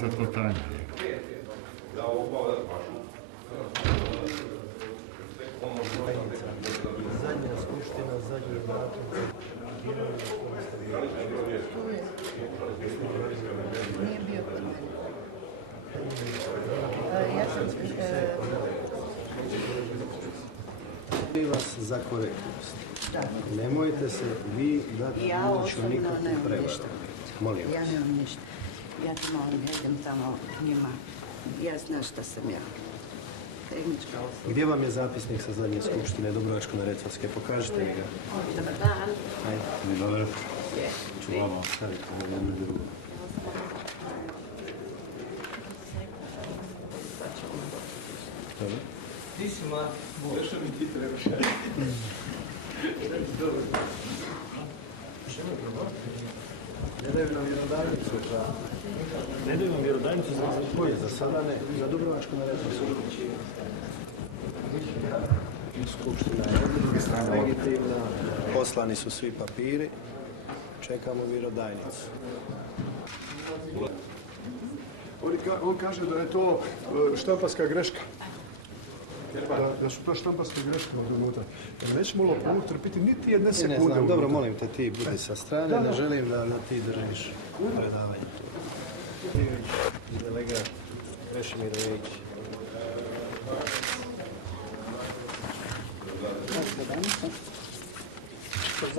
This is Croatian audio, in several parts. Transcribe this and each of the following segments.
Za to tajno. Zadnja skupština, zadnji datum. Nije bio kod mene. Ja sam... Molim vas za korektnost. Nemojte se vi dati uliču nikakvu prevaru. Molim vas. Ja nemam ništa. Ja ti molim, idem tamo njima. Ja znam šta sam ja. Tehnička osoba. Gdje vam je zapisnik sa zadnje skupštine Dubrovačko-neretvanske? Pokažite mi ga. Dobar dan. Ajde. Dobar. Čuvamo. Stavite ovo jedno drugo. Dobro. Ti si ma, što mi ti trebaš? Ne daju nam vjerodajnicu za... Ne daju nam vjerodajnicu za koje? Za sada ne. Za Dubrovačko-neretvansku. Skupština je legitimna. Poslani su svi papiri. Čekamo vjerodajnicu. On kaže da je to štamparska greška. Da su to štamparske greške od unutra. Nećemo lopu utrpiti niti jedne sekunde. Ne znam, dobro, molim te, ti budi sa strane, ne želim da ti držiš predavanje. Delegat Krešimir Vejić.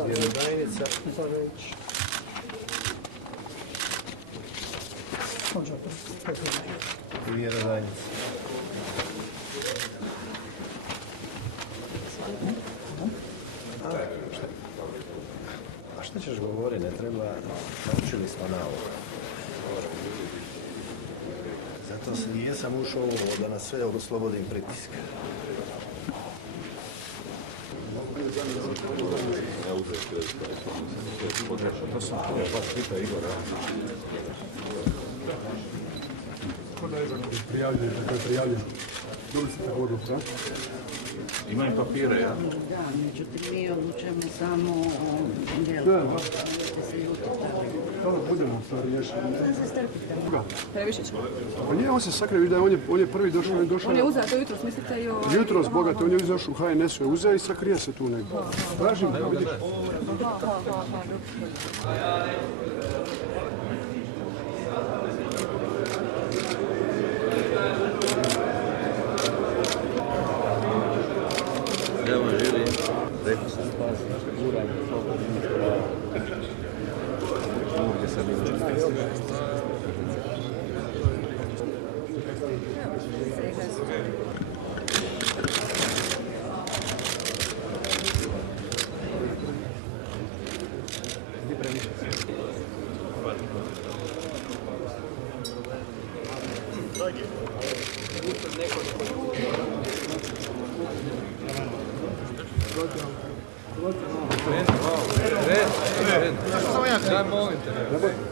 Vjerodajnica Vejić. I vjerodajnica. A šta ćeš govoriti? Ne treba, naučili smo na ovo. Zato i jesam ušao u ovo, da nas sve oslobodim pritiska. To sam vas pita Igora. Ko da je prijavljen, tako je prijavljen. Dobili ste tako odluku, da? Imaju papire, ja? Da, međutim, mi odlučujemo samo o djelu. Da. Dobro, budemo sad riješiti. Se strpite. Previše ćemo. Pa nije on se sakrio, vidi da on je prvi došao. On je uzeo to jutros, mislite i o... Jutros, bogate, on je izašao u HNS-u, je uzeo i sakrije se tu negdje. Tražim, vidiš. Evo žili, rekao sam spas, guram, ovdje sam imao.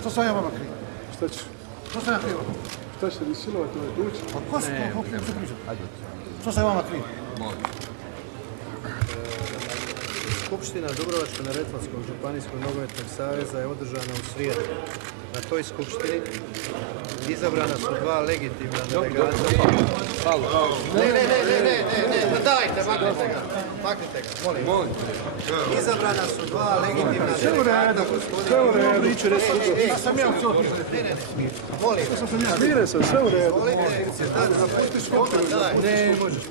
Što sam ja vama kriv? Šta ćeš? Što sam ja kriv? Šta ćete li silovati ove tući? Pa ko se to priča? Što sam vama kriv? Skupština Dubrovačko-neretvanskog županijskog nogometnog saveza je održana u srijedu. Na toj skupštini izabrana su dva legitimna delegata. Ne, dajte, maknite ga, molim. Izabrana su dva legitimna delegata, gospodine. Šta sam ja u molim. Smire se, sve u redu. Ne možeš,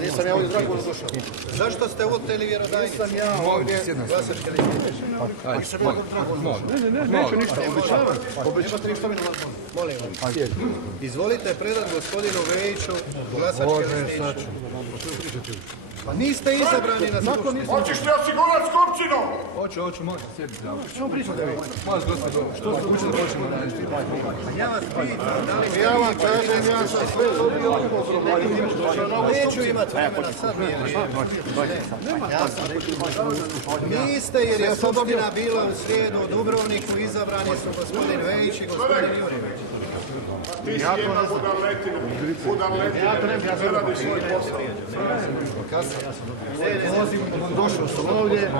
nisam ja ovdje zrakom došao. Zašto ste oteli vjerodajnicu? Nisam ja ovdje glasačke listiće. Ne, neću ništa, obećavam. Nemate ništa mi na molim vas. Izvolite predati gospodinu Vejiću glasačke listiće. Pa niste izabrani na skupštini. Hoćeš li osigurati skupštinu? Hoću, može, sjedi tamo. Što pričate vi? Može, gospodo, što se kuće da hoćemo raditi? Ja vas pitam, da li... Ja vam kažem, ja sam sve dobio odgovor problemu. Neću imati vremena, sad mi je vrijeme. Niste, jer je skupština bila u srijedu u Dubrovniku, izabrani su gospodin Vejić i gospodin Jurjević. Ti si jedna budaletina. Budaletina. Ne radi svoj posao. Došao sam ovdje.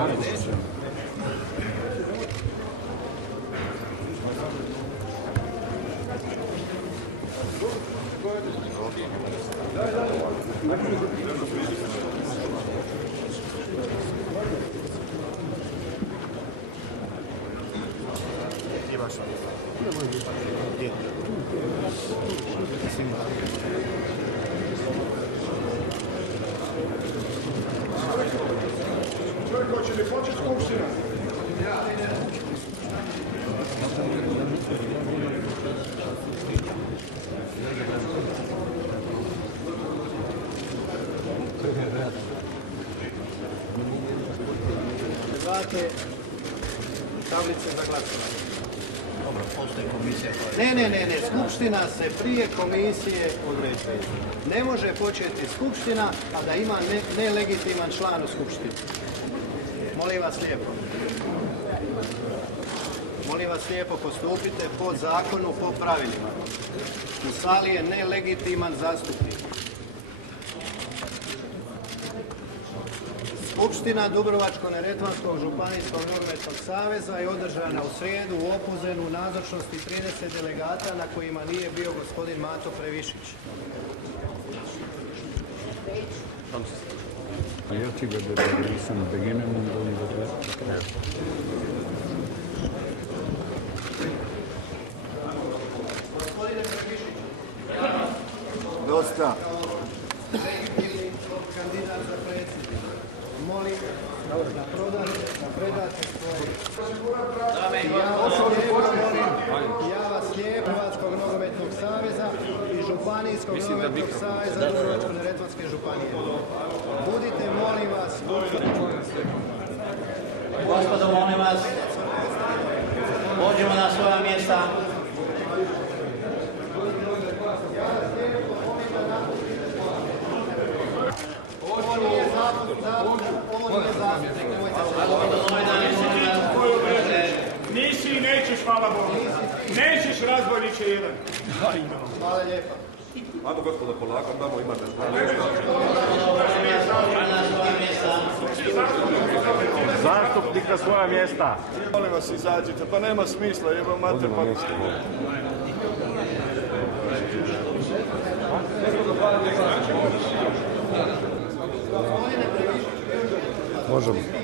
Čovjek, hoće li početi skupština? Date tablice za glasovanje. Dobro, postoji komisija. Ne. Skupština se prije komisije određuje. Ne može početi skupština, a da ima nelegitiman član u skupštini. Molim vas lijepo. Molim vas lijepo, postupite po zakonu, po pravilima. U sali je nelegitiman zastupnik. Skupština Dubrovačko-neretvanskog županijskog nogometnog saveza je održana u srijedu u Opuzenu u nazočnosti 30 delegata na kojima nije bio gospodin Mato Previšić. Gospodine Previšić. Dosta. Legitimni kandidat za predsjednika. Molim da predate svoje. Ja vas lijepo Hrvatskog nogometnog saveza i Županijskog nogometnog saveza Dubrovačko-neretvanske županije. Budite, molim vas, Gospodo, molim vas, pođimo na svoja mjesta. ovo nije zastupnik, Nisi i nećeš, hvala Bogu. Nećeš, razbojniče jedan. hvala lijepa. Ajmo gospodo polako, tamo imate. Zastupnik na svoja mjesta. Molim vas, izađite, pa nema smisla, jeba mate, pa... Možemo.